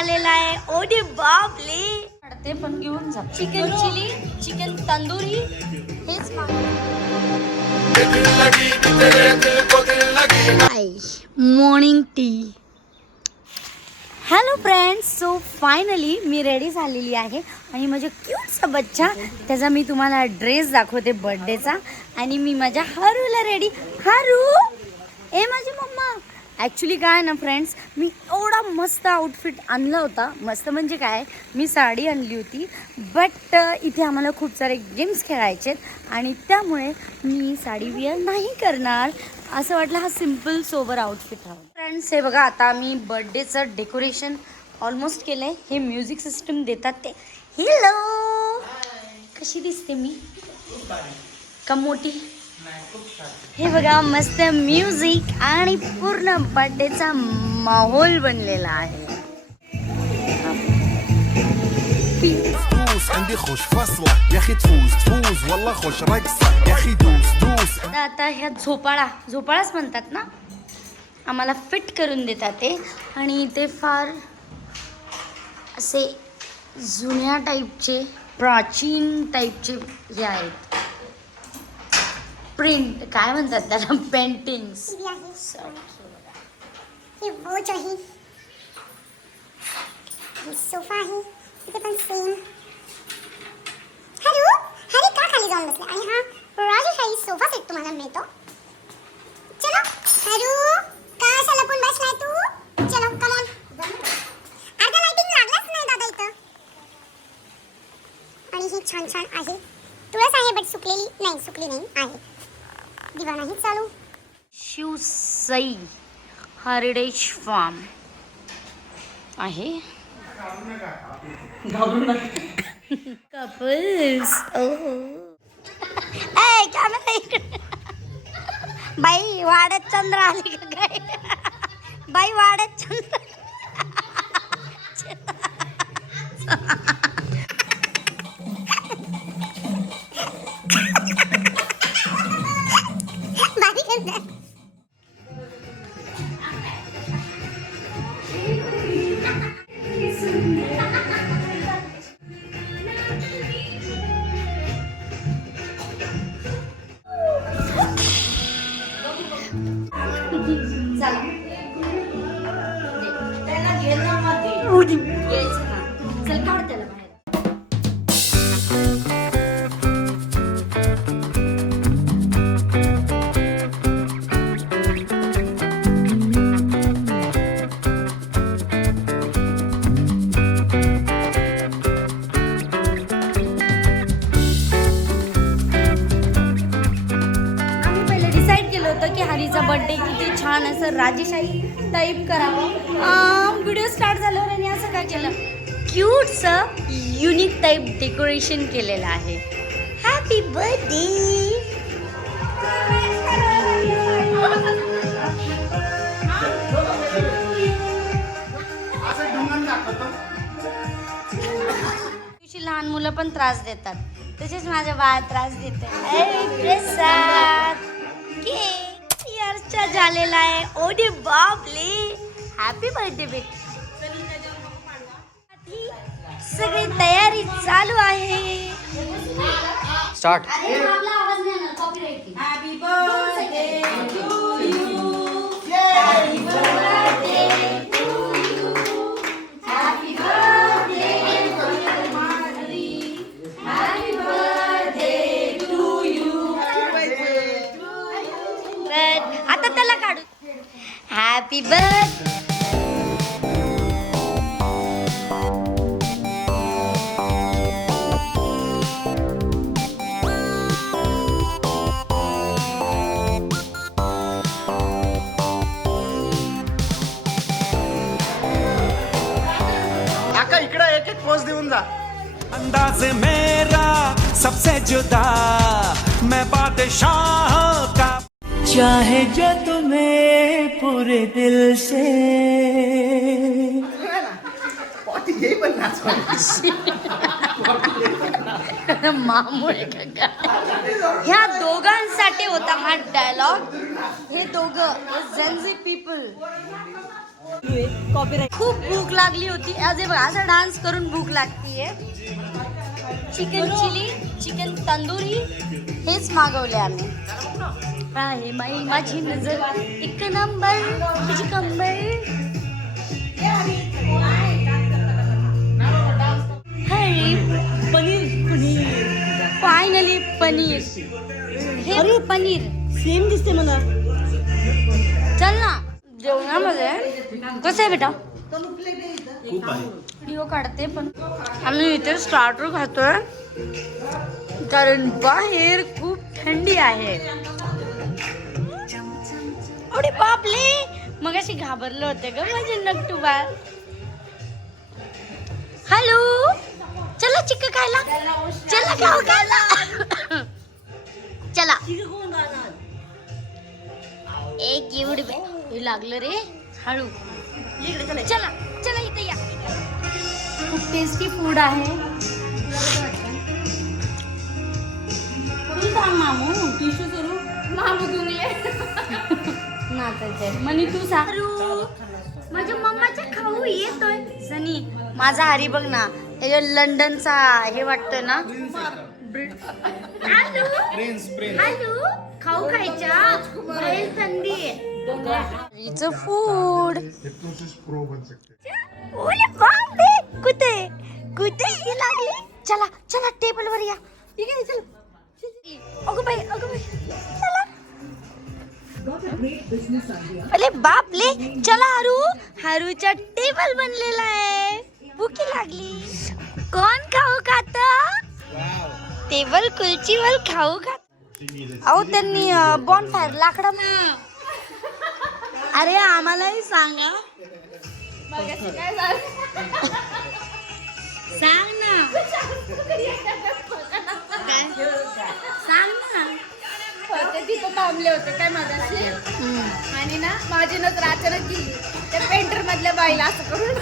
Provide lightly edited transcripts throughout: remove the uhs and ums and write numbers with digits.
झालेला आहे. ओडी बापले ते पण घेऊन जा. चिकन चिली, चिकन तंदुरी, हेच morning tea. Hello friends, so finally मी रेडी झालेली आहे आणि माझा क्यूटचा बच्चा, त्याचा मी तुम्हाला ड्रेस दाखवते बर्थडेचा. आणि मी माझ्या हारूला रेडी. हारू ए माझी मम्मा. ॲक्च्युली काय ना फ्रेंड्स, मी एवढा मस्त आउटफिट आणला होता. मस्त म्हणजे काय, मी साडी आणली होती, बट इथे आम्हाला खूप सारे गेम्स खेळायचे आणि त्यामुळे मी साडी वेअर नाही करणार. असं वाटलं हा सिम्पल सोबर आउटफिट राहून. फ्रेंड्स हे बघा, आता आम्ही बर्थडेचं डेकोरेशन ऑलमोस्ट केलं आहे. हे म्युझिक सिस्टम देतात ते. हॅलो, कशी दिसते मी का मोठी? हे बघा, मस्त म्युझिक आणि पूर्ण बर्थडेचा माहोल बनलेला आहे. आता ह्या झोपाळाच म्हणतात ना, आम्हाला फिट करून देतात ते. आणि ते फार असे जुन्या टाईपचे, प्राचीन टाईपचे हे आहेत. प्रिंट काय म्हणतात त्याला, पेंटिंग्स. हे वॉच आहे, हे सोफा आहे, इथे पण सेम. हॅलो, हॅलो का खाली जाऊन बसला? आणि हा राजशाही सोफा सेट तुम्हाला मिळतो. चलो हॅलो, का लपून बसलाय तू? चलो कम ऑन. अर्धा लाइटिंग लागलाच नाही दादा इथं. आणि हे छान छान आहे. तुळस आहे बट सुकली नाही आहे. दिवा नाही चालू. शिवसई हेरिटेज फार्म आहे. कपल्स. ए कॅमेरा इकडे. बाई वाड्यात चंद्र आली का काय? बाई वाड्यात चंद्र. चल काढ त्याला बाहेर. आम्ही पहिले डिसाईड केलं होतं की हरीचा बर्थडे किती छान असं राजेशाही टाईप करावं. व्हिडिओ स्टार्ट झाल्यावर आणि असं काय केलं, क्यूटचं युनिक टाईप डेकोरेशन केलेलं आहे. Happy birthday. लहान मुलं पण त्रास देतात, तसेच माझ्या बाळा त्रास देते. केक यारचा झालेला आहे. ओडी बापले, हॅपी बर्थडे बेटा. सगळी तयारी चालू आहे. Start. Happy birthday to you. Happy birthday to you. Happy birthday Madhuri. Happy birthday to you. आता त्याला काढू. Happy birthday. इकडे एक एक पोज देऊन जा. अंदाज मेरा सबसे जुदा, मैं बादशाह का, चाहे जो तुम्हें पूरे दिल से. मामुळे ह्या दोघांसाठी होता हा डायलॉग. हे दोघं जेनझी पीपल खूप भूक लागली होती. आज हे बघा असं डान्स करून भूक लागतीये. चिकन चिली, चिकन तंदुरी हेच मागवले आम्ही. आहे माई माझी नजर एक नंबर तुझी कंबर. हरी पनीर फायनली पनीर. हे पनीर सेम दिसते मला. चल ना जेवणामध्ये कसं आहे बेटा. व्हिडिओ काढते पण आम्ही इथे स्टार्टर खातोय कारण बाहेर खूप थंडी आहे. अरे बापले मग अशी घाबरले होते ग माझे नकटू बाळ. हॅलो चला चिक्क खायला. चला खाऊ खायला. चला एक एवढे लागलं रे हळू. चला चला इथे या. खूप टेस्टी फूड आहे. तू सांग मामू. टिश्यू करू मामू दुंगले नाताचे म्हणे तू सांग. माझ्या मम्माचा खाऊ येतोय सनी. माझा हरी बघ ना त्याच्या लंडनचा हे वाटतोय ना. हॅलो हॅलो खाऊ खायच्या बाहेर थंडी आहे. हरीचं फूड. ओले बाप रे कुठे कुठे ही लागली. चला चला टेबल वर या. ठीक आहे चल. अगं बाई चला. अरे बाप ले चला हरू. हरूचा टेबल बनलेला आहे. भूकी लागली. कोण खाऊ खात. टेबल कुलचीवर खाऊ खात. अहो त्यांनी बॉनफायर लाकडा. अरे आम्हालाही सांगा. सांग ना काय सांग ना. ते तिथं थांबले होते काय माझ्याशी आणि ना माझी नजर अचानक गेली त्या पेंटर मधल्या बाईला असं करून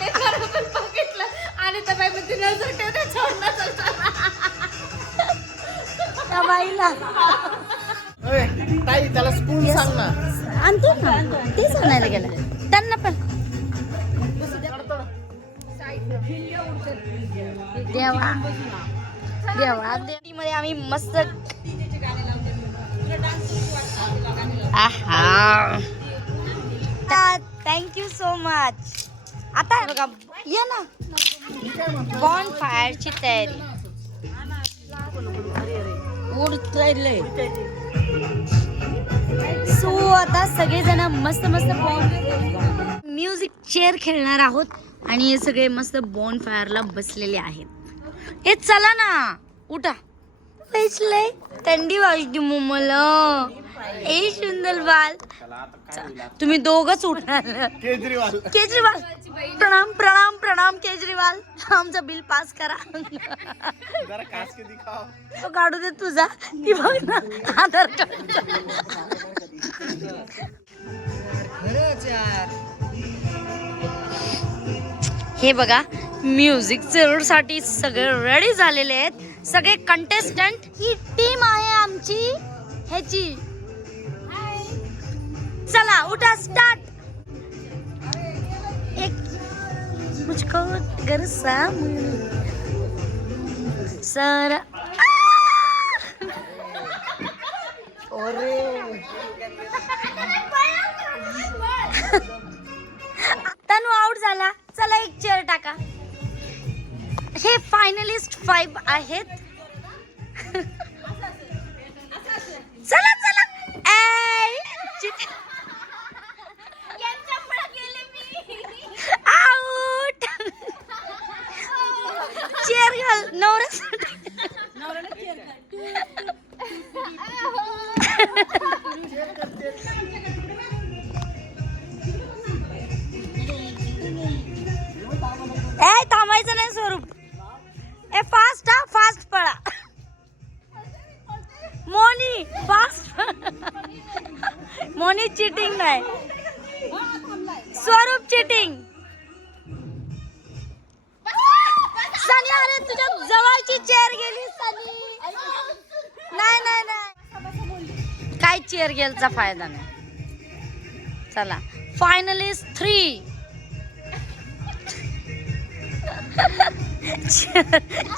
ते बरोबर बघितलं आणि त्या बाई मध्ये नजर ठेवते त्या बाईला ताई त्याला स्पून सांग ना. आणतो ना तेच आणायला गेलं त्यांना पण. देवा देवा मध्ये आम्ही मस्त. Thank you so much. आता बघा ये ना बॉन फायरची तयारी. सो आता सगळेजण मस्त मस्त म्युझिक चेअर खेळणार आहोत आणि हे सगळे मस्त बॉन फायरला बसलेले आहेत. हे चला ना उठा. बसले थंडी वाजली मला. ए सुंदर बाल तुम्ही दोघच उठणार. केजरीवाल केजरीवाल प्रणाम प्रणाम प्रणाम केजरीवाल. आमचं बिल पास करा. जरा कास के दिखाओ. तो काढू दे तुझा. ती बघ ना आधार कार्ड. हे बघा म्युझिक साठी सगळे रेडी झालेले आहेत. सगळे कंटेस्टंट. ही टीम आहे आमची ह्याची. चला उठा स्टार्ट. एक मुझको घर सामने सर. तनु आउट झाला. चला एक चेअर टाका. हे फायनलिस्ट 5 आहेत. चला चला आउट. चेअर घाल नवऱ्यासाठी. ए थांबायचं नाही स्वरूप. ए फास्ट हा फास्ट पळा. मोनी फास्ट. मोनी चिटिंग नाही. स्वरूप चिटिंग. सनी अरे तुझ्या जवळची चेअर गेली सनी. नाही नाही नाही काय चेअर गेलचा फायदा नाही. चला फायनली 3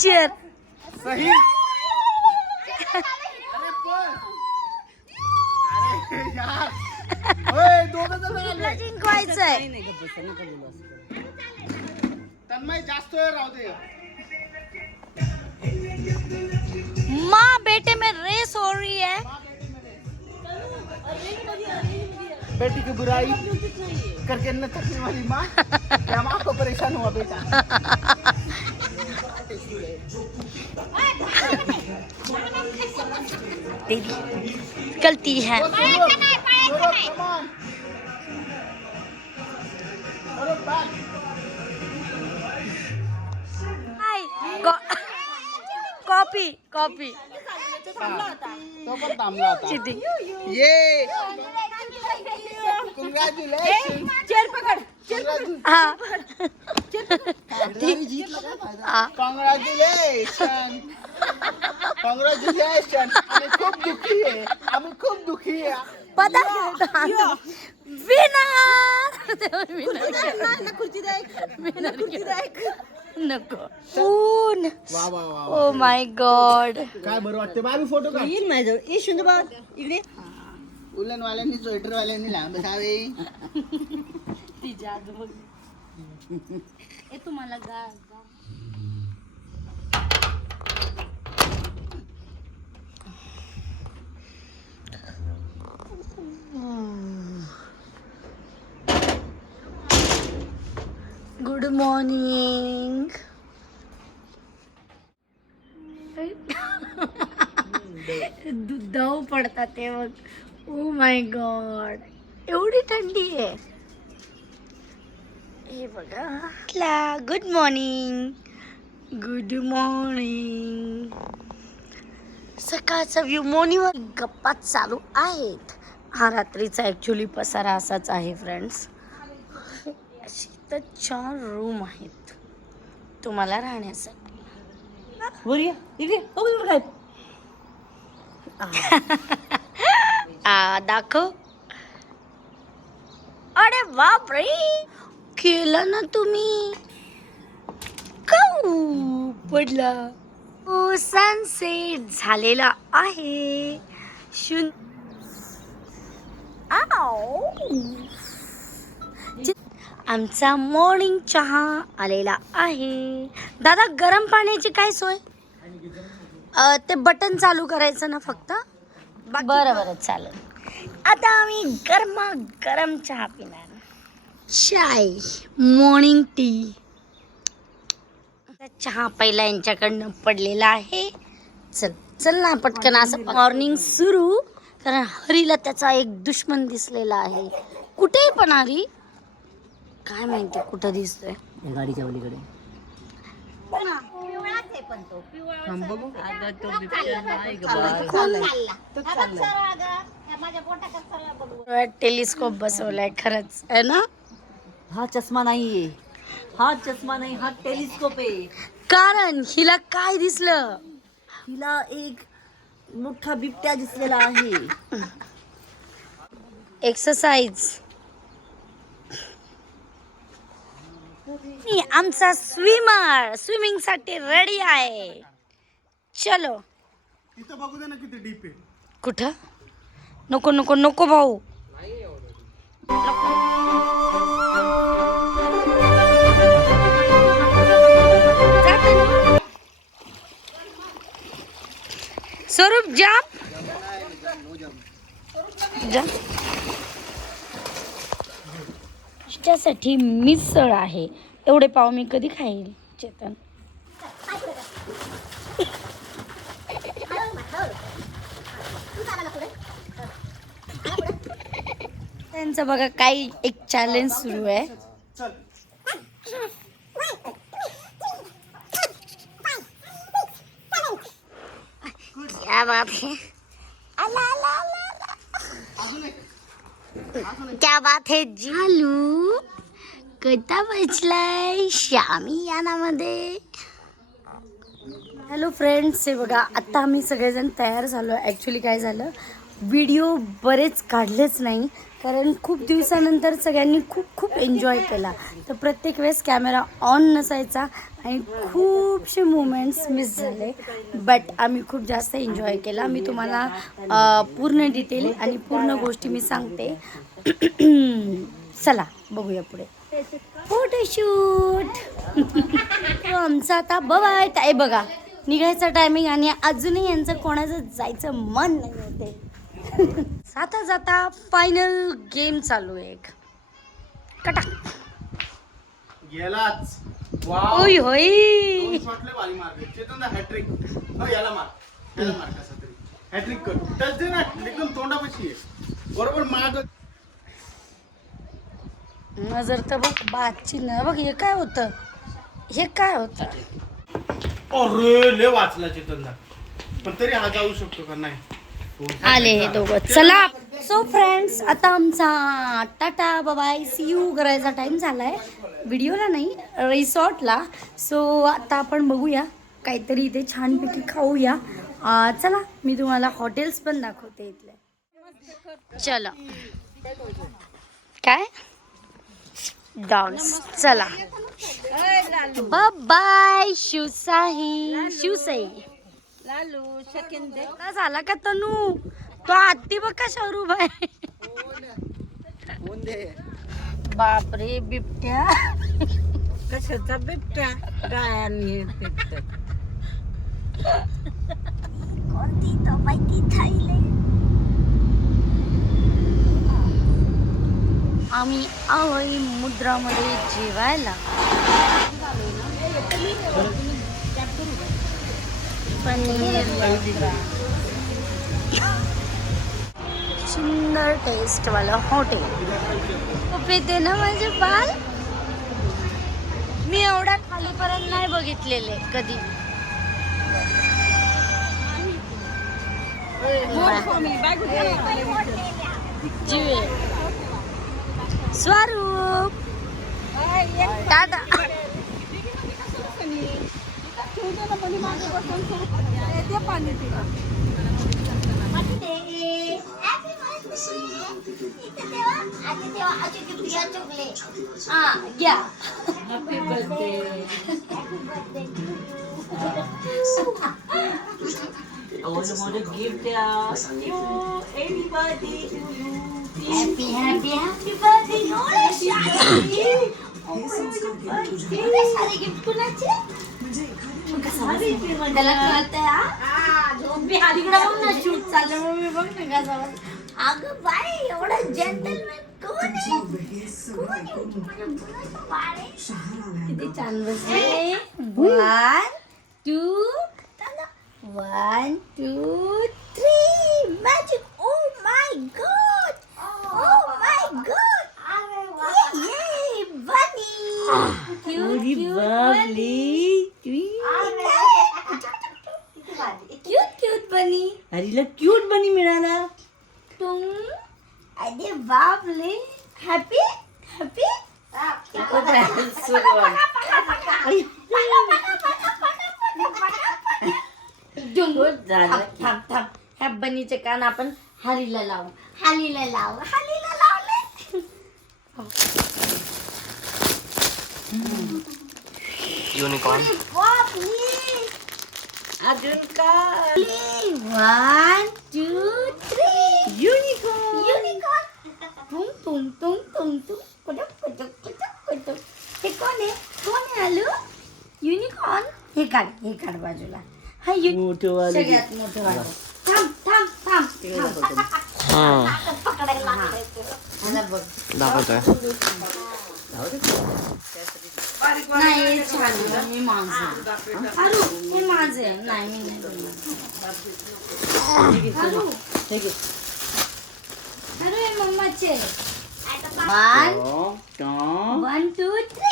चेअर सही. अरे पण. अरे यार. ओय, दोघं जण आले. जिंकवायचंय. तन्मय जास्त वेळ राहू दे. माँ बेटे में रेस हो रही है. बेटी की बुराई करके न थकने वाली माँ, क्या माँ को परेशान हुआ बेटा. तेरी गलती है. Come on. अरे back. कॉपी कॉपी तो पण थांबला होता. चिटिंग. ये कॉंग्रॅच्युलेशन. चेअर पकड. हा कॉंग्रॅच्युलेशन. कॉंग्रॅच्युलेशन. आम्ही खूप दुःखी आहे. आम्ही खूप दुःखी आहे. नको. ऊन. वा वा वा. Oh my God. काय बरं वाटतं बाबी फोटो का येईल माझ्याजवळ. ये शुंदबाद इकडे. उलन वाल्यांनी स्वेटर वाल्यांनी लांब बसावे. ती जादू बघ. ए तुम्हाला गा गुड मॉर्निंग. दुधाव पडतात ते बघ. ओ माय गॉड एवढी थंडी आहे. हे बघा. Good morning. Good morning. सकाळचा व्ह्यू मोनीवर गप्पा चालू आहेत. हा रात्रीचा ॲक्च्युली पसारा असाच आहे फ्रेंड्स. अशी तर 4 रूम आहेत तुम्हाला राहण्यासाठी. दाखव. अरे बाप रे केलं ना तुम्ही. काऊ पडला. हो सनसेट झालेला आहे. आमचा मॉर्निंग चहा आलेला आहे. दादा गरम पाण्याची काय सोय. ते बटन चालू करायचं ना फक्त. बरं बरं चालेल. आता आम्ही गरम चहा पिणार. चाय मॉर्निंग टी. चहा पहिला यांच्याकडनं पडलेला आहे. चल ना पटकन असं मॉर्निंग सुरू. कारण हरीला त्याचा एक दुश्मन दिसलेला आहे. कुठेही पण हरी काय माहिती कुठं दिसतोय. गाडीच्या पलीकडे. टेलिस्कोप बसवलाय खरंच आहे ना. हा चष्मा नाहीये. हा चष्मा नाही, हा टेलिस्कोप आहे. कारण हिला काय दिसलं. हिला एक मोठा बिबट्या दिसलेला आहे. एक्सरसाइज. आमचा स्विमर स्विमिंग साठी रेडी आहे. चलो. इथं बघू दे ना किती डीप आहे. कुठं. नको नको नको भाऊ. स्वरूप जंप. त्यासाठी मिसळ आहे. एवढे पाव मी कधी खाईल चेतन. त्यांचं बघा काही एक चॅलेंज सुरू आहे. क्या बात है. क्या बात है झालू. कथा बसलाय श्यामी यानामध्ये. Hello friends. हे बघा आत्ता आम्ही सगळेजण तयार झालो. ॲक्च्युली काय झालं व्हिडिओ बरेच काढलेच नाही, कारण खूप दिवसानंतर सगळ्यांनी खूप एन्जॉय केला. तर प्रत्येक वेळेस कॅमेरा ऑन नसायचा आणि खूपसे मोमेंट्स मिस झाले. बट आम्ही खूप जास्त एन्जॉय केला. मी तुम्हाला पूर्ण डिटेल आणि पूर्ण गोष्टी मी सांगते. चला बघूया पुढे. फोटोशूट आमचं आता बाय. काय बघा निघायचा टायमिंग आणि अजूनही यांचं कोणाचं जायचं मन नाही होते. जाता जाता फायनल गेम चालू आहे. एक कटाक गेलाच. ओय होय. शॉटले वाली मारले. चेतन दा हॅट्रिक. हो याला मार. याला मार कसा तरी. हॅट्रिक कर. टच दे ना. एकदम तोंडापाशी आहे. बरोबर माग. नजर तर बघ बादची न बघ. हे काय होतं? हे काय होतं? अरे लय वाचला चेतन दा. पण तरी हा जाऊ शकतो का नाही? आले हे दोघं. चला सो फ्रेंड्स, आता आमचा टाटा बाय सी यू करायचा टाइम झालाय. व्हिडिओला नाही, रिसॉर्टला. सो आता आपण बघूया काहीतरी इथे छानपैकी खाऊया. चला मी तुम्हाला हॉटेल्स पण दाखवते इथले. चला काय डान्स. चला बाय. शिवसाई लालू शकेन दे. का झाला का तनू? तो आत्ती बघ का शौरूब आहे. बापरे बिबट्या. कशाचा बिबट्या? गायांनी बिबट्या. कोणती तो माहिती थाईले. आम्ही आलोय मुद्रामध्ये जेवायला. पनीर सुंदर टेस्ट वाला हॉटेल. पेते ना माझे बाल. मी एवढ्या खालीपर्यंत नाही बघितलेले कधी. जीवे स्वरूप टाटा. Happy birthday. मोठे गिफ्ट द्या. Everybody happy happy happy birthday. सारे गिफ्ट कुणाचे? त्याला कळतंय तिकडे बघ ना शूट चाललं. मम्मी बघ ना का जावं. अगं बाई एवढं जेंटलमॅन कोण आहे? किती छान बसले. 1 2 1 2 3 magic. Oh my God. Oh my God. ये बनी क्यूट क्यूट बनी. हरीला क्यूट बनी मिळाला. तुम अरे बापले. Happy happy. थांब. ह्या बनीचे कान आपण हरीला लावू. हालीला लावले. युनिकॉर्न. अजून का? 1 2 3 युनिकॉर्न. तुम कुटुक. हे कोण आहे आलू? युनिकॉर्न. हे काढ बाजूला. हा सगळ्यात मोठं वालं. थांब पकडायला बघ. दाखवतोय. नाही हे छान आहे. हे माझं. अरे हे माझं आहे. नाही मी नाही अरे हे मम्माचे. 1 2 3.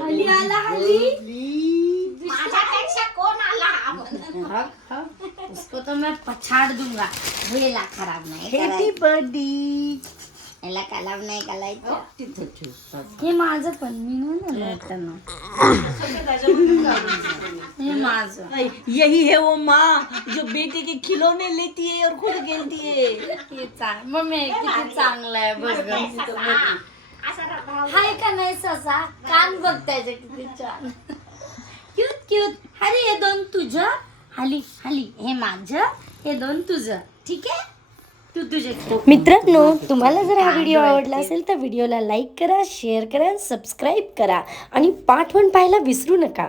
हली आला हली. उसको तो मैं पछाड़ दूंगा. वेला खराब नाही हॅपी बर्थडे. याला खराब नाही करायचं. हे माझं पण मी नाही वाटतं ना. हे हे माझं. यही है वो माँ जो बेटे के खिलौने लेती है और खुद खेलती है. हे मम्मी किती चांगलं आहे बघ. हाय का नाही ससा, कान बघ त्याचे किती छान, क्यूट क्यूट. अरे हे दोन तुझं, हाली हाली हे माझं, हे दोन तुझं. ठीक आहे, तू तुझे. मित्रांनो, तुम्हाला जर हा व्हिडिओ आवडला असेल तर व्हिडिओला लाईक करा, शेअर करा, सबस्क्राईब करा आणि पार्ट 1 पाहायला विसरू नका.